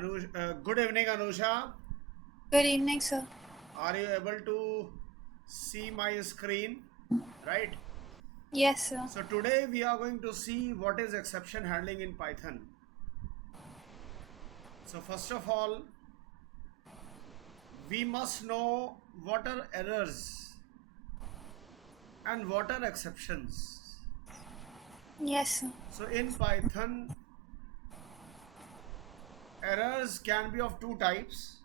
Good evening, Anusha. Good evening, sir. Are you able to see my screen? Right. Yes, sir. So today we are going to see what is exception handling in Python. So first of all, we must know what are errors and what are exceptions. Yes, sir. So in Python, errors can be of two types.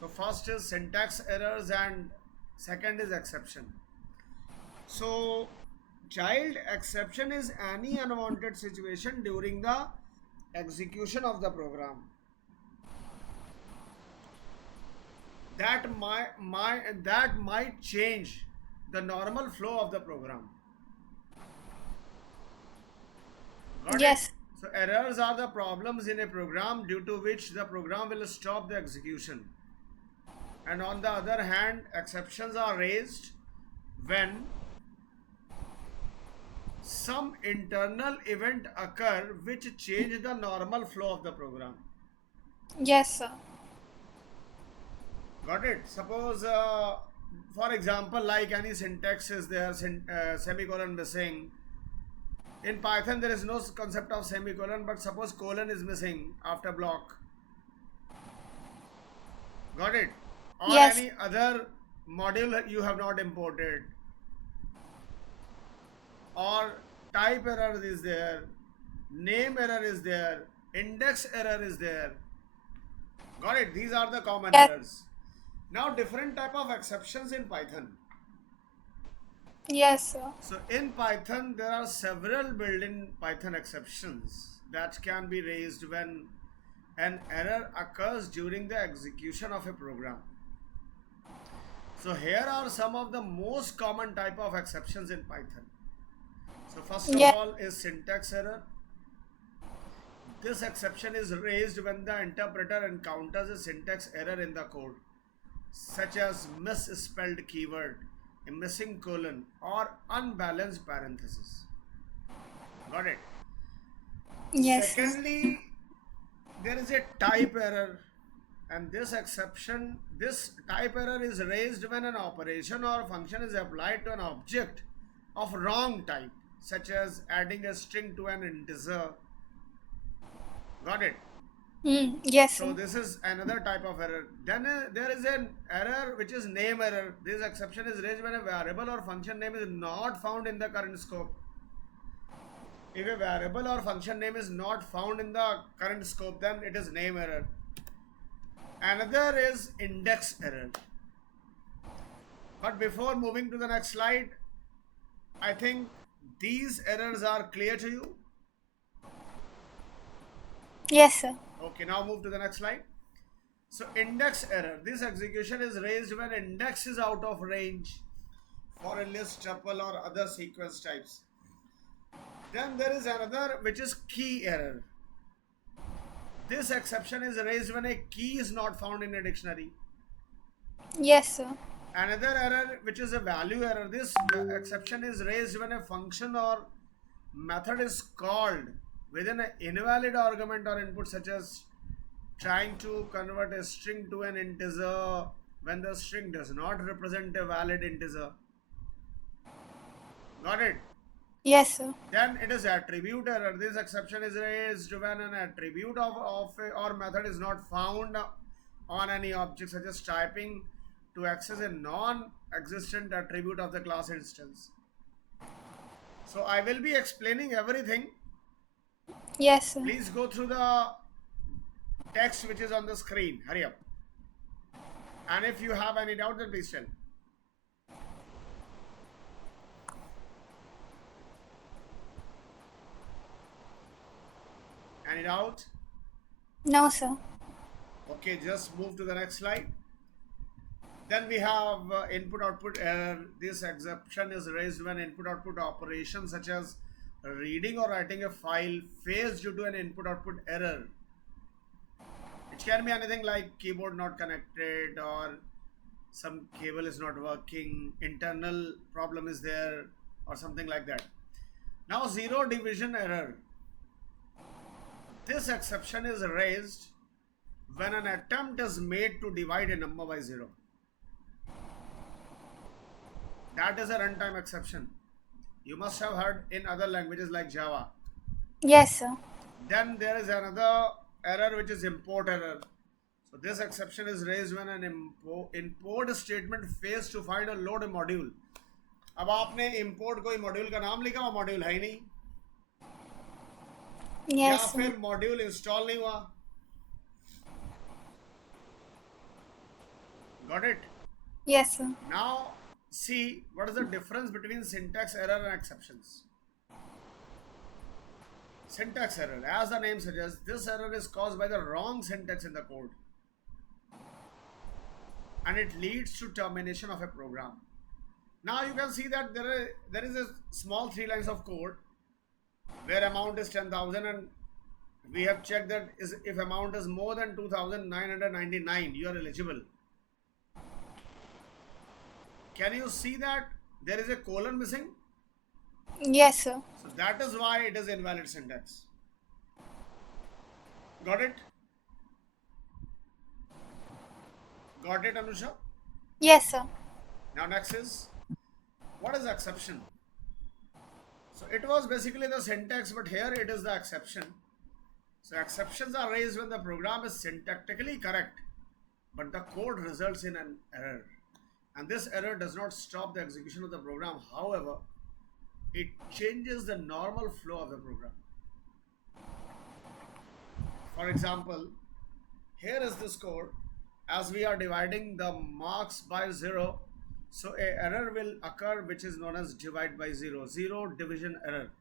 So first is syntax errors and second is exception. So child exception is any unwanted situation during the execution of the program that might change the normal flow of the program. Got it? Yes. So errors are the problems in a program due to which the program will stop the execution. And on the other hand, exceptions are raised when some internal event occur which change the normal flow of the program. Yes, sir. Got it? Suppose, for example, like any syntax is there, semicolon missing. In Python, there is no concept of semicolon, but suppose colon is missing after block. Got it? Or Yes. any other module you have not imported, or type error is there, name error is there, index error is there. Got it? These are the common Yes. errors. Now, different type of exceptions in Python. Yes, sir. So in Python, there are several built-in Python exceptions that can be raised when an error occurs during the execution of a program. So here are some of the most common type of exceptions in Python. So first of Yes. all is syntax error. This exception is raised when the interpreter encounters a syntax error in the code, such as misspelled keyword, a missing colon, or unbalanced parenthesis. Got it? Yes, sir. Secondly, there is a type error, and this type error is raised when an operation or function is applied to an object of wrong type, such as adding a string to an integer. Got it? Yes, So sir. this is another type of error. Then there is an error which is name error. This exception is raised when a variable or function name is not found in the current scope. If a variable or function name is not found in the current scope, then it is name error. Another is index error. But before moving to the next slide, I think these errors are clear to you. Yes, sir. Okay, now move to the next slide. So index error. This execution is raised when index is out of range for a list, tuple, or other sequence types. Then there is another which is key error. This exception is raised when a key is not found in a dictionary. Yes, sir. Another error which is a value error. This exception is raised when a function or method is called within an invalid argument or input, such as trying to convert a string to an integer when the string does not represent a valid integer. Got it? Yes, sir. Then it is attribute error. This exception is raised when an attribute of a, or method is not found on any object, such as typing to access a non-existent attribute of the class instance. So I will be explaining everything. Yes, sir. Please go through the text which is on the screen. Hurry up. And if you have any doubt, then please tell. Any doubt? No, sir. Okay, just move to the next slide. Then we have input output error. This exception is raised when input output operations such as reading or writing a file fails due to an input output error. It can be anything like keyboard not connected, or some cable is not working, internal problem is there, or something like that. Now, zero division error. This exception is raised when an attempt is made to divide a number by 0. That is a runtime exception. You must have heard in other languages like Java. Yes, sir. Then there is another error which is import error. So this exception is raised when an import statement fails to find or load a module. अब आपने import कोई module का नाम लिखा, वो module है ही नहीं, या Yes, sir. फिर module install नहीं हुआ. Got it? Yes, sir. Now see what is the difference between syntax error and exceptions. Syntax error, as the name suggests, this error is caused by the wrong syntax in the code, and it leads to termination of a program. Now you can see that there is a small 3 lines of code where amount is 10,000, and we have checked that if amount is more than 2,999, you are eligible. Can you see that there is a colon missing? Yes, sir. So that is why it is invalid syntax. Got it? Got it, Anusha? Yes, sir. Now next is, what is exception? So it was basically the syntax, but here it is the exception. So exceptions are raised when the program is syntactically correct, but the code results in an error. And this error does not stop the execution of the program. However, it changes the normal flow of the program. For example, here is this code. As we are dividing the marks by 0, so a error will occur which is known as divide by 0, zero division error.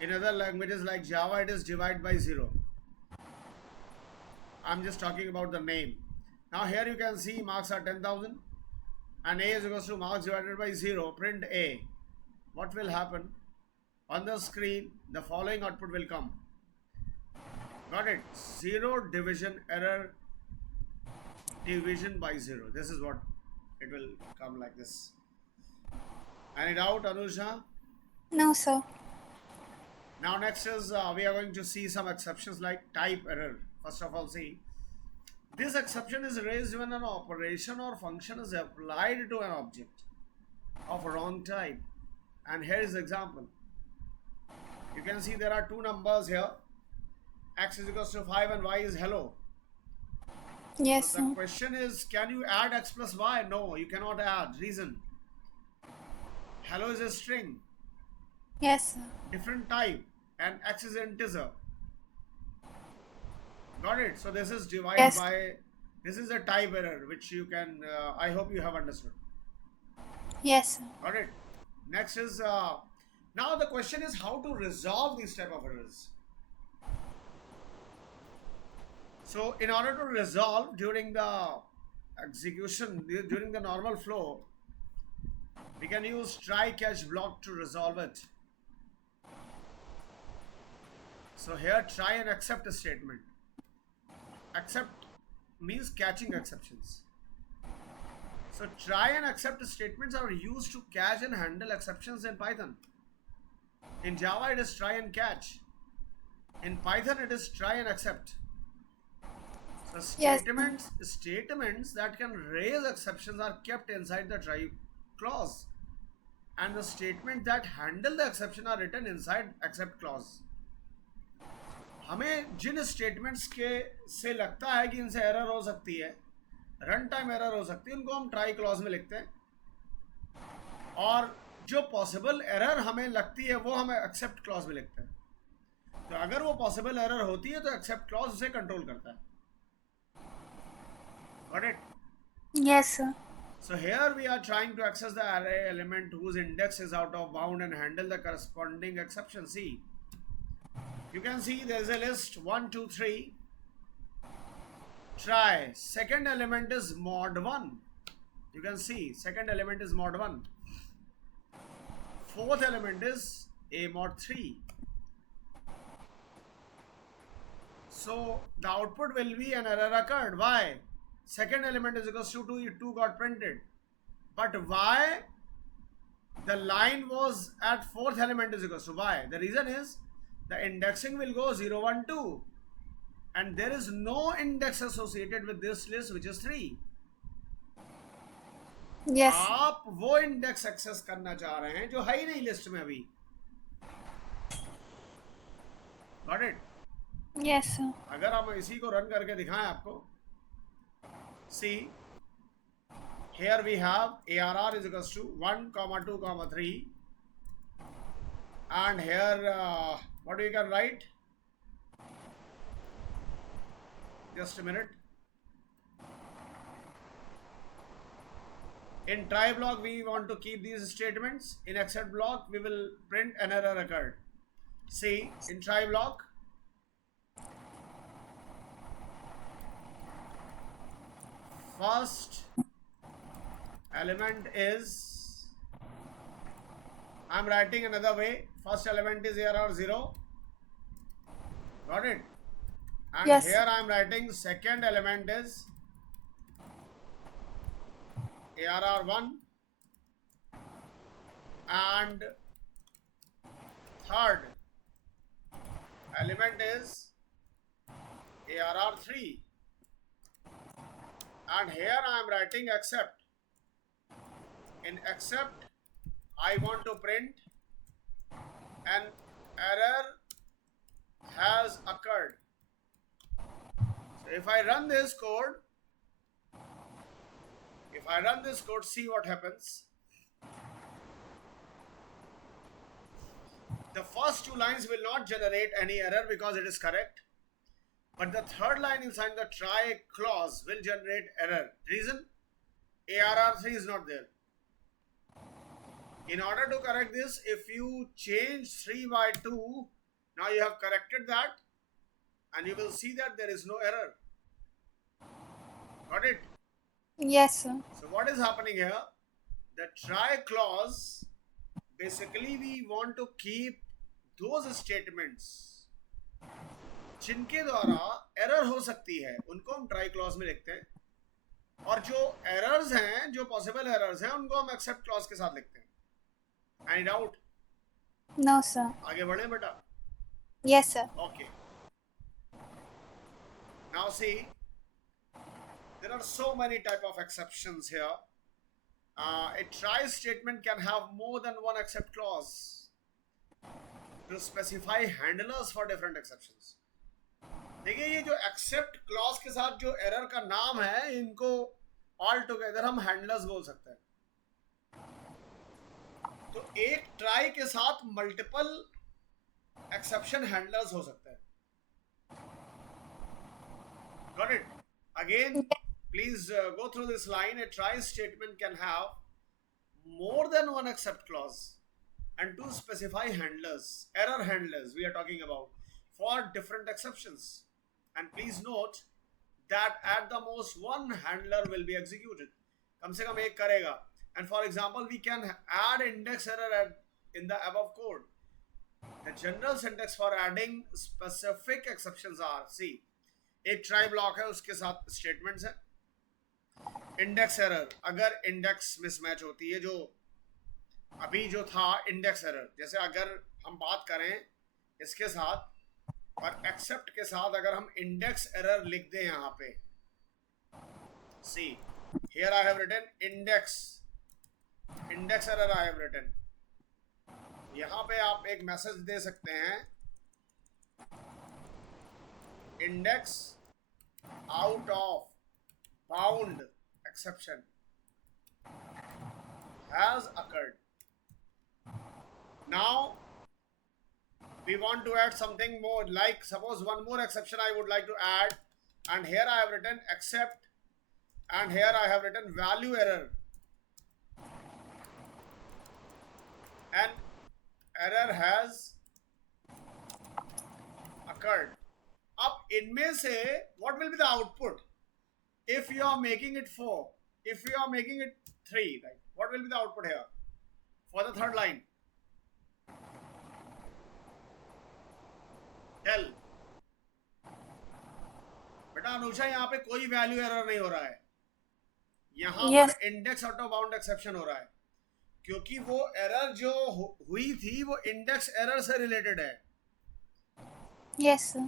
In other languages like Java, it is divide by 0. I'm just talking about the name. Now here you can see marks are 10,000 and A is equals to marks divided by 0, print A. What will happen? On the screen, the following output will come. Got it? 0 division error, division by 0. This is what it will come like this. Any doubt, Anusha? No, sir. Now next is we are going to see some exceptions like type error. First of all, see, this exception is raised when an operation or function is applied to an object of wrong type. And here is the example. You can see there are 2 numbers here. X is equals to 5 and Y is hello. Yes, So sir. the question is, can you add X plus Y? No, you cannot add. Reason. Hello is a string, Yes, sir. different type, and X is an integer. Got it? So this is divide Yes. by, this is a type error which you can, I hope you have understood. Yes, sir. Got it? Next is, now the question is how to resolve these type of errors. So in order to resolve during the execution, during the normal flow, we can use try catch block to resolve it. So here try and accept a statement. Accept means catching exceptions. So try and accept statements are used to catch and handle exceptions in Python. In Java it is try and catch. In Python it is try and accept. So Yes. statements that can raise exceptions are kept inside the try clause, and the statements that handle the exception are written inside accept clause. हमें जिन statements के से लगता है कि इनसे error हो सकती है, रन टाइम एरर हो सकती है, उनको हम ट्राई क्लॉज में लिखते हैं, और जो पॉसिबल एरर हमें लगती है वो हमें एक्सेप्ट क्लॉज में लिखते हैं. तो अगर वो पॉसिबल एरर होती है तो एक्सेप्ट क्लॉज उसे कंट्रोल करता है. Got it? Yes, sir. So here we are trying to access the array element whose index is out of bound and handle the corresponding exception. See, you can see there is a list 1, 2, 3. Try. Second element is mod 1. You can see second element is mod 1. Fourth element is a mod 3. So the output will be an error occurred. Why? Second element is equals to 2, 2 got printed. But why the line was at fourth element is equals to y? The reason is the indexing will go 0, 1, 2. and there is no index associated with this list, which is 3. Yes. आप वो index access करना चाह रहे हैं जो है ही नहीं list में अभी. Got it? Yes, sir. अगर हम इसी को रन करके दिखाएं आपको, see, here we have ARR is equals to 1, 2, 3, and here what we can write? Just a minute. In try block, we want to keep these statements. In except block, we will print an error occurred. See, in try block, first element is, I'm writing another way. First element is ARR 0. Got it? And Yes. here I'm writing second element is ARR 1 and third element is ARR 3, and here I am writing except. In except, I want to print an error has occurred. So if I run this code, see what happens. The first 2 lines will not generate any error because it is correct, but the third line inside the try clause will generate error. Reason? ARR3 is not there. In order to correct this, if you change 3 by 2, now you have corrected that, and you will see that there is no error. Got it? Yes, sir. So what is happening here? The try clause, basically we want to keep those statements जिनके द्वारा error हो सकती है, उनको हम try clause में लिखते हैं, और जो एरर्स हैं, जो पॉसिबल एरर्स हैं, उनको हम एक्सेप्ट क्लॉज के साथ लिखते हैं. Any doubt? No, sir. आगे बढ़े बेटा? Yes, sir. Okay. Now see, there are so many type of exceptions here. A try statement can have more than one except clause to specify handlers for different exceptions. देखिए ये जो accept clause के साथ जो error का नाम है, इनको ऑल टुगेदर हम हैंडलर्स बोल सकते हैं. तो एक ट्राई के साथ मल्टीपल एक्सेप्शन हैंडलर्स हो सकते हैं. Got it? Again please go through this line. A try statement can have more than one except clause and to specify handlers, error handlers we are talking about, for different exceptions. And please note that at the most one handler will be executed. कम से कम एक करेगा. And for example, we can add index error in the above code. The general syntax for adding specific exceptions are, see, एक try block है, उसके साथ statements है. Index error, अगर index mismatch होती है, जो अभी जो था इंडेक्स एरर, जैसे अगर हम बात करें इसके साथ और एक्सेप्ट के साथ, अगर हम इंडेक्स एरर लिख दें यहाँ पे, see here I have written index error I have written. यहाँ पे आप एक मैसेज दे सकते हैं, index out of bound exception has occurred. Now we want to add something more, like suppose one more exception I would like to add, and here I have written except, and here I have written value error. An error has occurred. अब इनमें से what will be the output? If you are making it 4, if you are making it 3, right, what will be the output here for the third line? Tell. बेटा अनुषा, यहाँ पे कोई value error नहीं हो रहा है, यहाँ Yes. पर index out of bound exception हो रहा है, क्योंकि वो एरर जो हुई थी वो इंडेक्स एरर से रिलेटेड है. Yes, sir.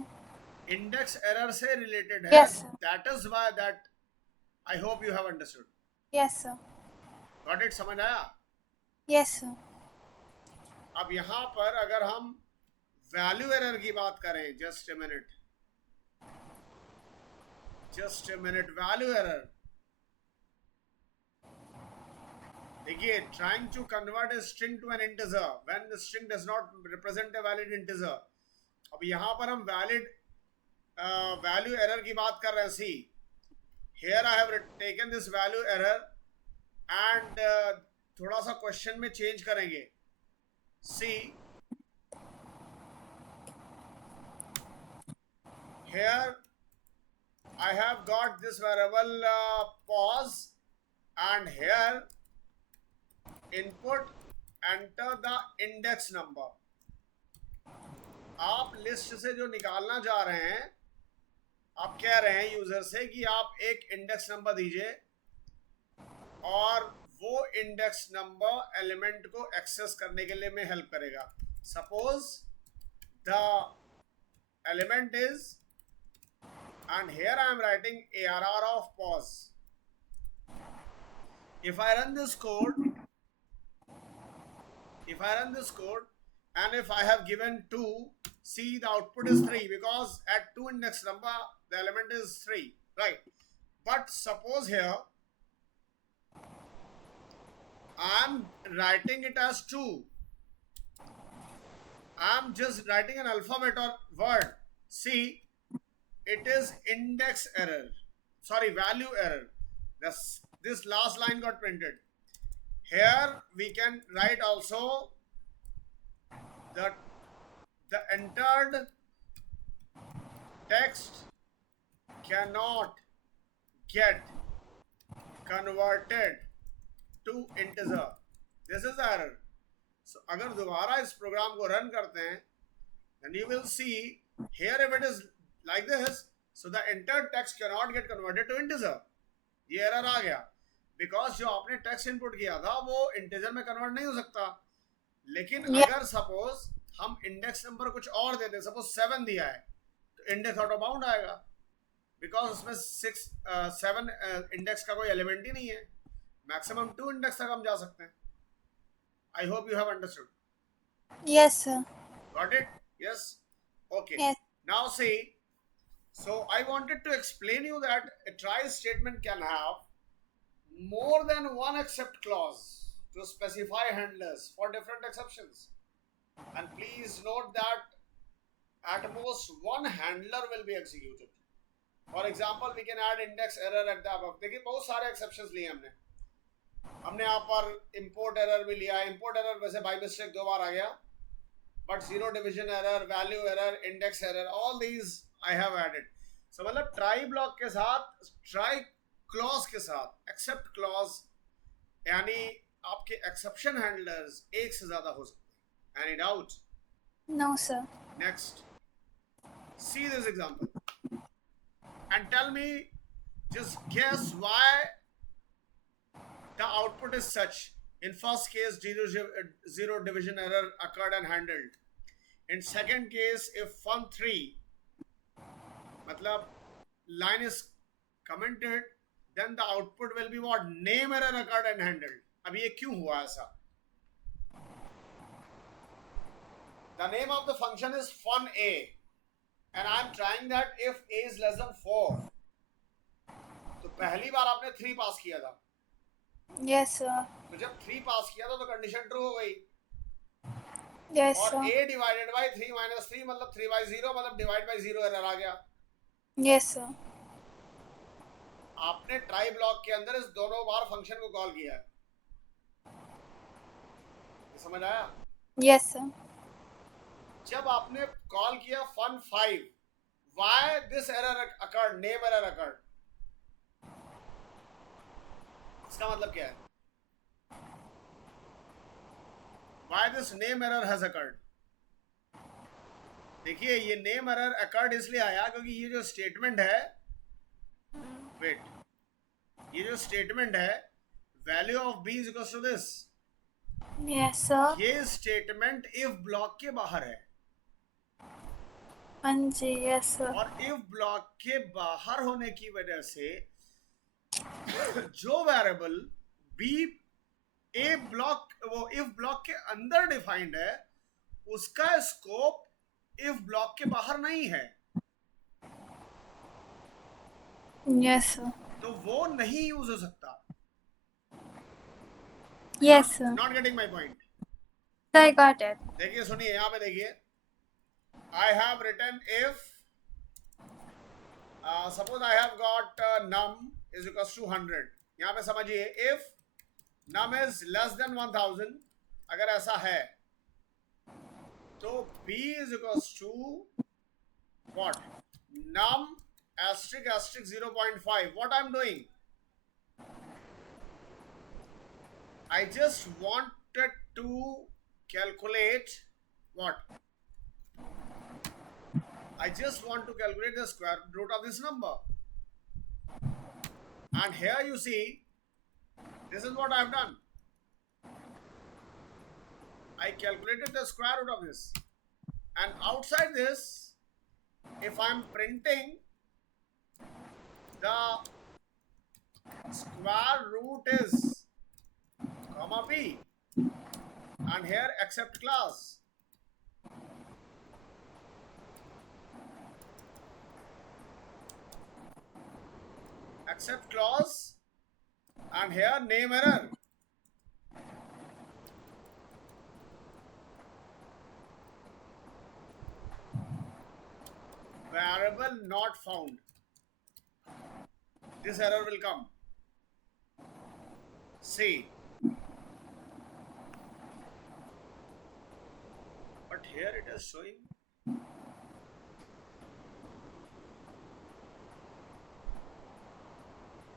इंडेक्स एरर से रिलेटेड है. Yes, sir. That is why that I hope you have understood. Yes, sir. Got it? समझ आया? Yes, sir. अब यहां पर अगर हम वैल्यू एरर की बात करें, just a minute, value error. देखिए, trying to convert a string to an integer when the string does not represent a valid integer. अब यहां पर हम वैलिड वैल्यू एरर की बात कर रहे हैं. सी here I have taken this value error and थोड़ा सा क्वेश्चन में चेंज करेंगे. सी here I have got this variable pause, and here input enter the index number. आप लिस्ट से जो निकालना चाह रहे हैं, आप कह रहे हैं यूजर से कि आप एक इंडेक्स नंबर दीजिए और वो इंडेक्स नंबर एलिमेंट को एक्सेस करने के लिए में हेल्प करेगा. Suppose the element is, and here I am writing ARR of pause. If I run this code, and if I have given 2, see the output is 3 because at 2 index number the element is 3, right? But suppose here I am writing it as 2. I am just writing an alphabet or word. See, it is index error, sorry, value error. This last line got printed. Here we can write also that the entered text cannot get converted to integer. This is the error. So अगर दोबारा इस programme को run करते हैं, then you will see here if it is like this, so the entered text cannot get converted to integer. ये error आ गया because जो आपने टेक्स्ट इनपुट किया था वो इंटीजर में कन्वर्ट नहीं हो सकता. लेकिन अगर सपोज हम इंडेक्स नंबर कुछ और दे दें, सपोज 7 दिया है, तो इंडेक्स ऑटो बाउंड आएगा बिकॉज उसमें 7 इंडेक्स का कोई एलिमेंट ही नहीं है. मैक्सिमम 2 इंडेक्स तक हम जा सकते हैं. I hope you have understood. Yes, sir. Got it? Yes. Okay. Yes. Now see, so I wanted to explain you that a try statement can have more than one except clause to specify handlers for different exceptions. And please note that at most one handler will be executed. For example, we can add index error at the above. देखिए बहुत सारे exceptions लिए हमने यहाँ पर import error भी लिया. import error वैसे by mistake 2 बार आ गया, but zero division error, value error, index error, all these I have added. So मतलब try block के साथ, try clause के साथ, except clause, यानी आपके exception handlers एक से ज्यादा हो सकते हैं. Any doubt? No, sir. Next, see this example and tell me, just guess why the output is such. In first case, zero division error occurred and handled. In second case, if 1 3 मतलब line is commented, then the output will be what? Name error occurred and handled. अब ये क्यों हुआ ऐसा? The name of the function is funA, and I am trying that if a is less than 4. तो पहली बार आपने 3 पास किया था. Yes, sir. तो जब 3 पास किया था तो कंडीशन ट्रू हो गई. Yes, और sir. a divided by 3 minus 3 मतलब 3/0, मतलब डिवाइड बाय 0 एरर आ गया. Yes, sir. आपने ट्राई ब्लॉक के अंदर इस दोनों बार फंक्शन को कॉल किया है. समझ आया? Yes, sir. जब आपने कॉल किया fun 5, why this error occurred, name error occurred? इसका मतलब क्या है? Why this name error has occurred? देखिए ये नेम एरर अकर्ड इसलिए आया क्योंकि ये जो स्टेटमेंट है, वेट, ये जो स्टेटमेंट है value of b is equal to this, Yes, sir. ये स्टेटमेंट इफ ब्लॉक के बाहर है. हाँ जी, yes sir. और if ब्लॉक के बाहर होने की वजह से जो वेरिएबल बी ए ब्लॉक वो इफ ब्लॉक के अंदर डिफाइंड है उसका स्कोप इफ ब्लॉक के बाहर नहीं है, Yes sir. तो वो नहीं यूज हो सकता. Yes sir. Not getting my point. I got it. देखिए सुनिए, यहां पे देखिए, I have written if suppose I have got num is equals to 100. यहां पे समझिए, if num is less than 1000, अगर ऐसा है तो b is equals to what, num asterisk asterisk 0.5. what I'm doing, I just wanted to calculate what, I just want to calculate the square root of this number, and here you see this is what I've done. I calculated the square root of this, and outside this, if I'm printing the square root is comma b, and here except class, except clause, and here name error. Variable not found. This error will come. See. But here it is showing.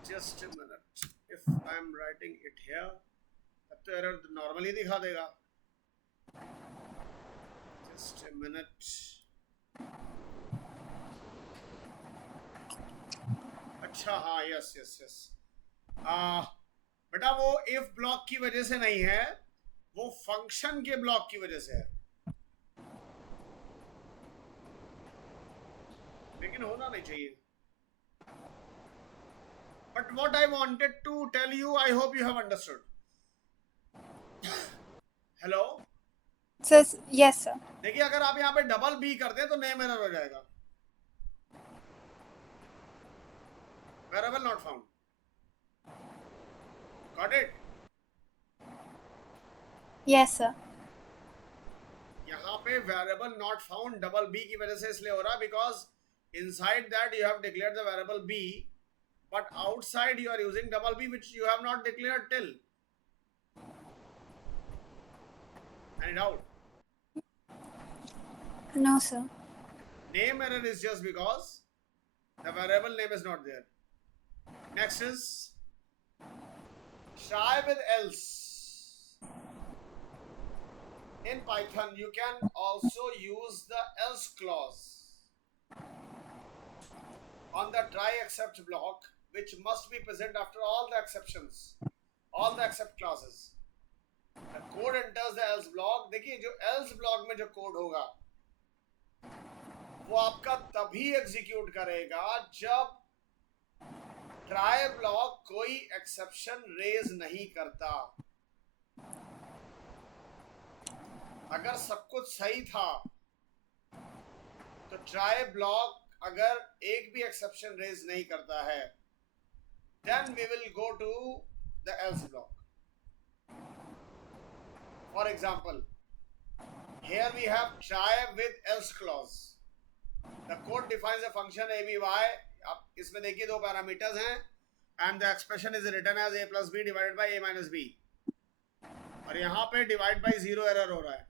Just a minute. If I am writing it here, तब तो error normally दिखा देगा. Just a minute. अच्छा, हाँ, yes yes yes. बेटा वो if block की वजह से नहीं है, वो फंक्शन के ब्लॉक की वजह से है. लेकिन होना नहीं चाहिए. But what I wanted to tell you, I hope you have understood. Hello? Sir, yes sir. देखिए, अगर आप यहाँ पे डबल बी करते हैं तो नेम एरर हो जाएगा. Variable not found. Got it? Yes sir. यहाँ पे variable not found double b की वजह से इसलिए हो रहा है because inside that you have declared the variable b, but outside you are using double b which you have not declared till. Any doubt? No sir. Name error is just because the variable name is not there. Next is try with else. In Python, you can also use the else clause on the try except block, which must be present after all the exceptions, all the except clauses. The code enters the else block. देखिए, जो else block में जो code होगा वो आपका तभी execute करेगा जब ट्राई ब्लॉक कोई एक्सेप्शन रेज नहीं करता. अगर सब कुछ सही था तो ट्राई ब्लॉक अगर एक भी एक्सेप्शन रेज नहीं करता है, then we will go to the else block. For example, here we have try with else clause. The code defines a function a b y. अब इसमें देखिए दो पैरामीटर्स हैं and the expression is written as a plus b divided by a minus b, और यहाँ पे divide by zero error हो रहा है.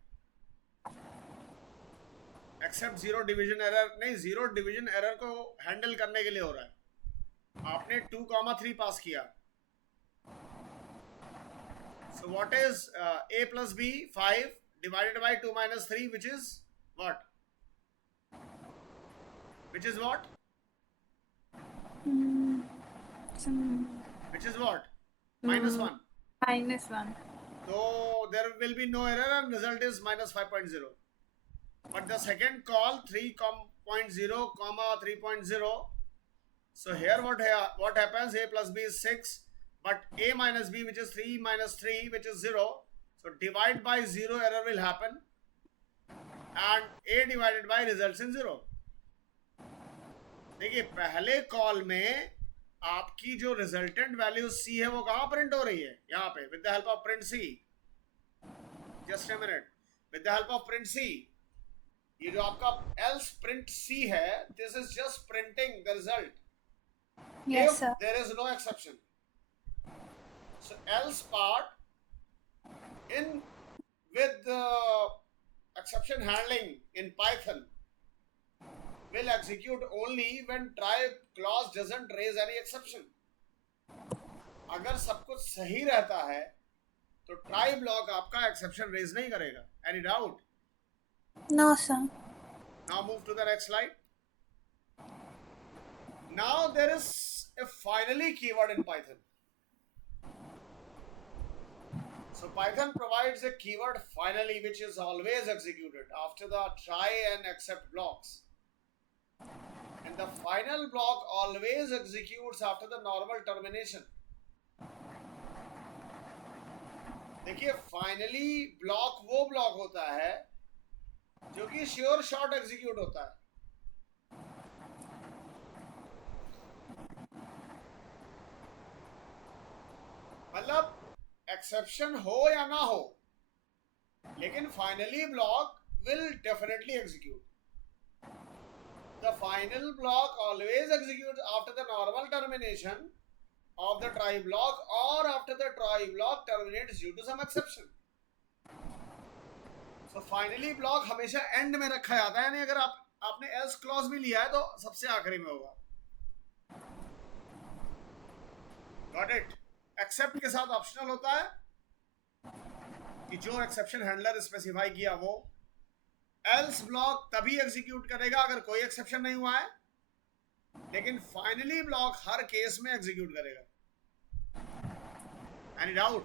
एक्सेप्ट जीरो डिवीजन एरर नहीं, जीरो डिवीजन एरर को हैंडल करने के लिए हो रहा है. आपने 2,3 पास किया. So what is a plus b 5 divided by 2 minus 3, which is what? Which is what? Which is what? Minus 1. -1. So there will be no error and result is minus 5.0. But the second call 3 5.0 comma 3.0. So here what happens, a plus b is 6, but a minus b, which is 3 minus 3, which is 0. So divide by 0, error will happen, and a divided by results in 0. देखिए पहले call में आपकी जो resultant value C है वो कहाँ print हो रही है, यहाँ पे, with the help of print C. Just a minute. With the help of print C, ये जो आपका एल्स प्रिंट सी है, this is just printing the result. Yes, if sir. there is no exception. So else part in with the exception handling in Python will execute only when try clause doesn't raise any exception. अगर सब कुछ सही रहता है तो try block आपका exception raise नहीं करेगा. Any doubt? No, sir. Now move to the next slide. Now there is a finally keyword in Python. So Python provides a keyword finally, which is always executed after the try and except blocks. And the final block always executes after the normal termination. देखिए finally block वो block होता है जो कि sure shot execute होता है. मतलब exception हो या ना हो, लेकिन finally block will definitely execute. The final block always execute after the normal termination of the try block or after the try block terminates due to some exception. So finally block हमेशा end में रखा जाता है, यानी अगर आपने else clause भी लिया है तो सबसे आखिरी में होगा. Got it? Except के साथ ऑप्शनल होता है कि जो एक्सेप्शन हैंडलर स्पेसिफाई किया वो. else ब्लॉक तभी एग्जीक्यूट करेगा अगर कोई एक्सेप्शन नहीं हुआ है, लेकिन फाइनली ब्लॉक हर केस में एग्जीक्यूट करेगा. Any doubt?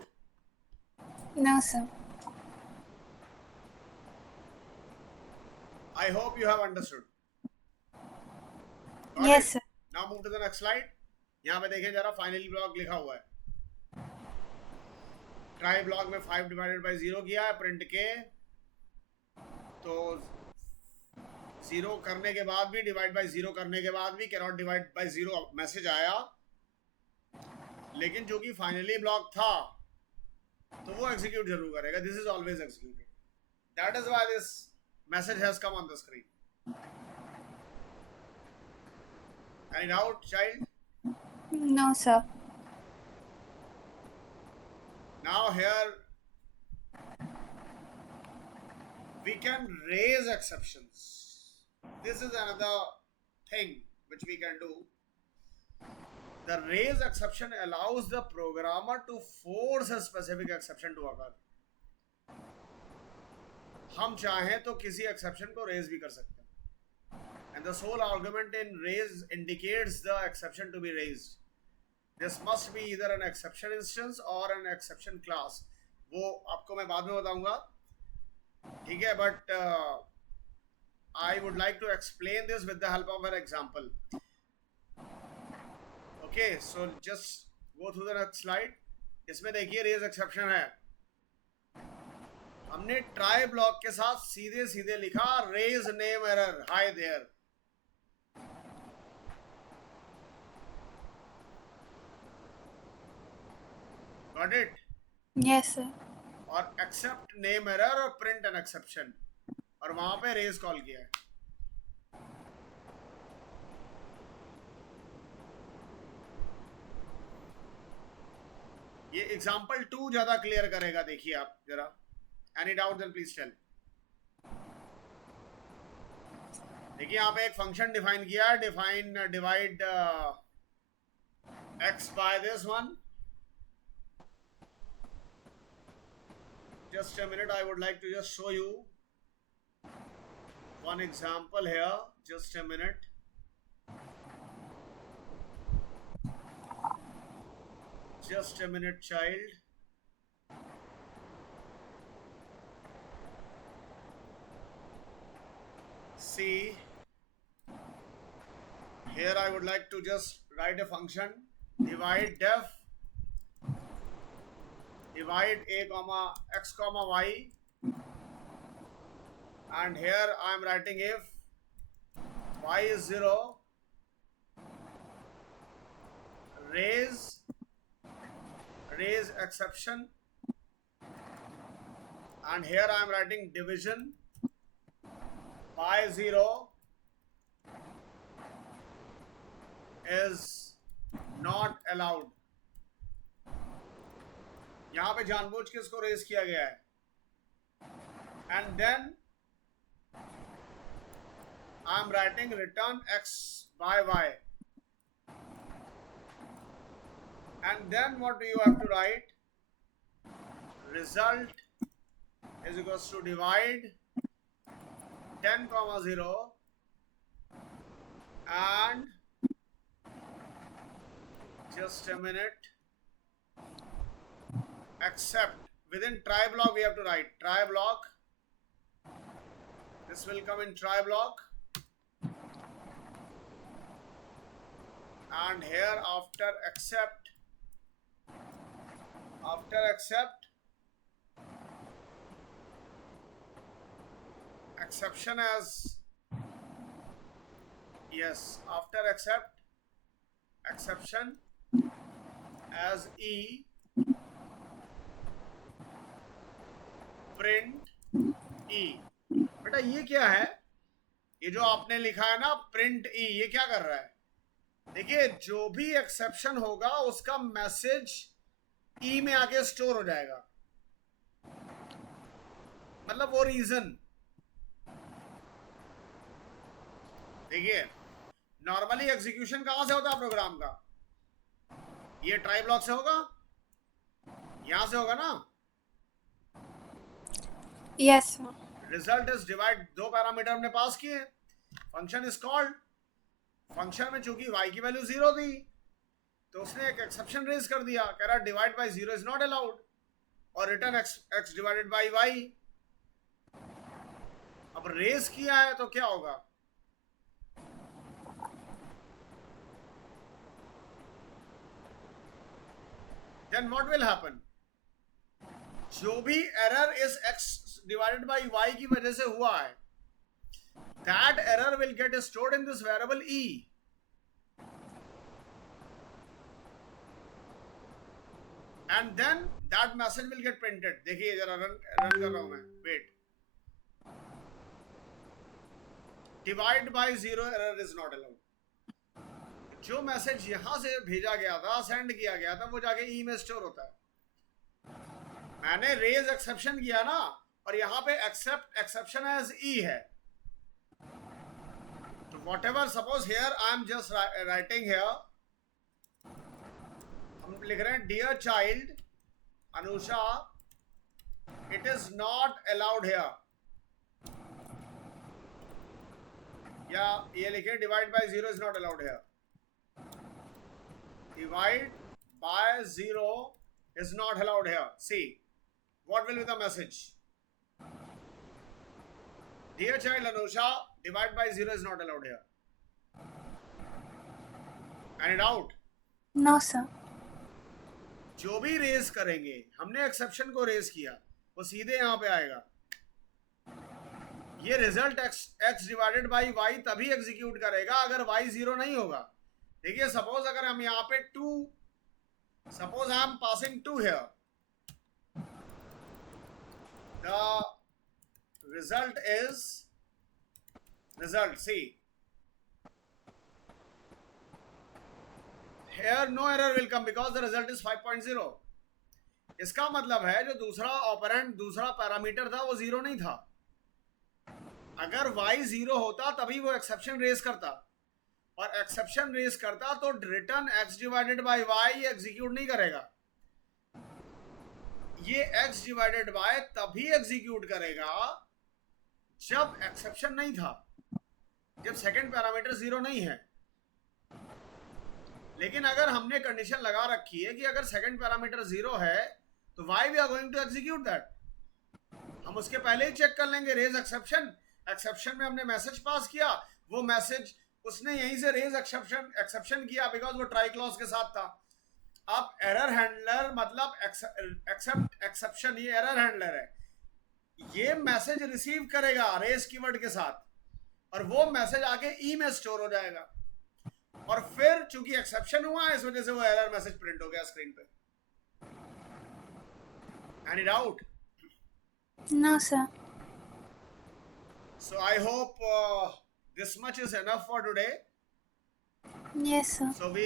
No, sir. I hope you have understood. Got Yes, it? sir. Now move to the next slide. यहाँ पे देखें जरा फाइनली ब्लॉक लिखा हुआ है. ट्राई ब्लॉक में 5 डिवाइडेड बाई 0 किया है प्रिंट के, तो 0 करने के बाद भी, डिवाइड बाई 0 करने के बाद भी कैनॉट डिवाइड बाई 0 मैसेज आया, लेकिन जो कि फाइनली ब्लॉक था तो वो एग्जीक्यूट जरूर करेगा. This is always executed. That is why this message has come on the screen. Any doubt child? No, sir. Now here we can raise exceptions. This is another thing which we can do. The raise exception allows the programmer to force a specific exception to occur. हम चाहें तो किसी exception को raise भी कर सकते हैं. And the sole argument in raise indicates the exception to be raised. This must be either an exception instance or an exception class. वो आपको मैं बाद में बताऊंगा, ठीक है? But I would like to explain this with the help of an example. Okay, so just go through the next slide. इसमें देखिए रेज एक्सेप्शन है. हमने ट्राई ब्लॉक के साथ सीधे सीधे लिखा raise name error, hi there. Got it? Yes, sir. और एक्सेप्ट नेम एरर और प्रिंट एन एक्सेप्शन, और वहां पे रेज कॉल किया है. ये एग्जाम्पल 2 ज्यादा क्लियर करेगा. देखिए आप जरा. Any doubt then please tell. देखिए यहाँ पे एक फंक्शन डिफाइन किया है, define divide x by this one. Just a minute, I would like to just show you one example here. Just a minute. Just a minute, child. See, Here I would like to just write a function, divide a comma x comma y, and here I am writing if y is 0, raise exception, and here I am writing division by 0 is not allowed. यहां पे जानबूझ के इसको raise किया गया है. And then I am writing return x by y. And then what do you have to write? Result is equals to divide 10 comma 0 and just a minute, except within try block we have to write try block. This will come in try block, and here after accept exception as yes, after accept exception as E, print E. बेटा ये क्या है? ये जो आपने लिखा है ना print E, ये क्या कर रहा है? देखिए जो भी एक्सेप्शन होगा उसका मैसेज ई में आके स्टोर हो जाएगा. मतलब वो रीजन, देखिए नॉर्मली एग्जीक्यूशन कहां से होता है प्रोग्राम का? ये ट्राई ब्लॉक से होगा, यहां से होगा ना. Yes, sir. Result is divide, दो पैरामीटर हमने पास किए. Function is called. फंक्शन में चूंकि y की वैल्यू 0 थी तो उसने एक एक्सेप्शन रेज कर दिया, कह रहा divide by 0 is not allowed, और return x divided by y. अब रेज किया है तो क्या होगा? Then what will happen? जो भी एरर इस x डिवाइडेड बाय y की वजह से हुआ है, that error will get stored in this variable e. And then that message will get printed. देखिए जरा रन कर रहा हूं मैं. Wait. Divide by 0 error is not allowed. जो मैसेज यहां से भेजा गया था, सेंड किया गया था, वो जाके ई में स्टोर होता है. मैंने रेज एक्सेप्शन किया ना, और यहां पे एक्सेप्ट एक्सेप्शन एज ई है. तो whatever, suppose here I am just writing here, हम लिख रहे हैं dear child Anusha, it is not allowed here, या ये लिखे divide by 0 is not allowed here. Divide by 0 is not allowed here. See, what will be the message? Dear child Anusha, divide by 0 is not allowed here. Any doubt? No, sir. जो भी raise करेंगे, हमने exception को raise किया, वो सीधे यहां पे आएगा. ये result x divided by y तभी एग्जीक्यूट करेगा अगर y 0 नहीं होगा. देखिए सपोज अगर हम यहां पे 2, suppose I am passing 2 here, the result is result, see here no error will come because the result is 5.0. इसका मतलब है जो दूसरा ऑपरेंड, दूसरा पैरामीटर था वो 0 नहीं था. अगर y 0 होता तभी वो एक्सेप्शन रेज करता, और एक्सेप्शन रेज करता तो return x divided by y execute नहीं करेगा. ये x डिवाइडेड बाय तभी एग्जीक्यूट करेगा जब एक्सेप्शन नहीं था, जब सेकंड पैरामीटर 0 नहीं है. लेकिन अगर हमने कंडीशन लगा रखी है कि अगर सेकंड पैरामीटर 0 है तो y we are going to execute that. हम उसके पहले ही चेक कर लेंगे रेज एक्सेप्शन. एक्सेप्शन में हमने मैसेज पास किया, वो मैसेज उसने यहीं से रेज एक्सेप्शन किया बिकॉज वो ट्राई क्लॉज के साथ था. अब एरर हैंडलर मतलब एक्सेप्ट एक्सेप्शन, ये एरर हैंडलर है. ये मैसेज रिसीव करेगा रेज कीवर्ड के साथ और वो मैसेज आके ई में स्टोर हो जाएगा और फिर चूंकि एक्सेप्शन हुआ इस वजह से वो एरर मैसेज प्रिंट हो गया स्क्रीन पे. Any doubt? No, sir. So I hope this much is enough for today. Yes, sir. So we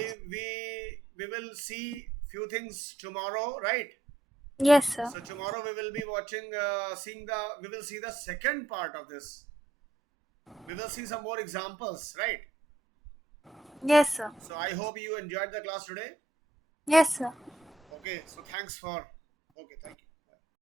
will see few things tomorrow, right? Yes, sir. So tomorrow we will be watching, we will see the second part of this. We will see some more examples, right? Yes, sir. So I hope you enjoyed the class today. Yes, sir. Okay, so thanks for, okay, thank you.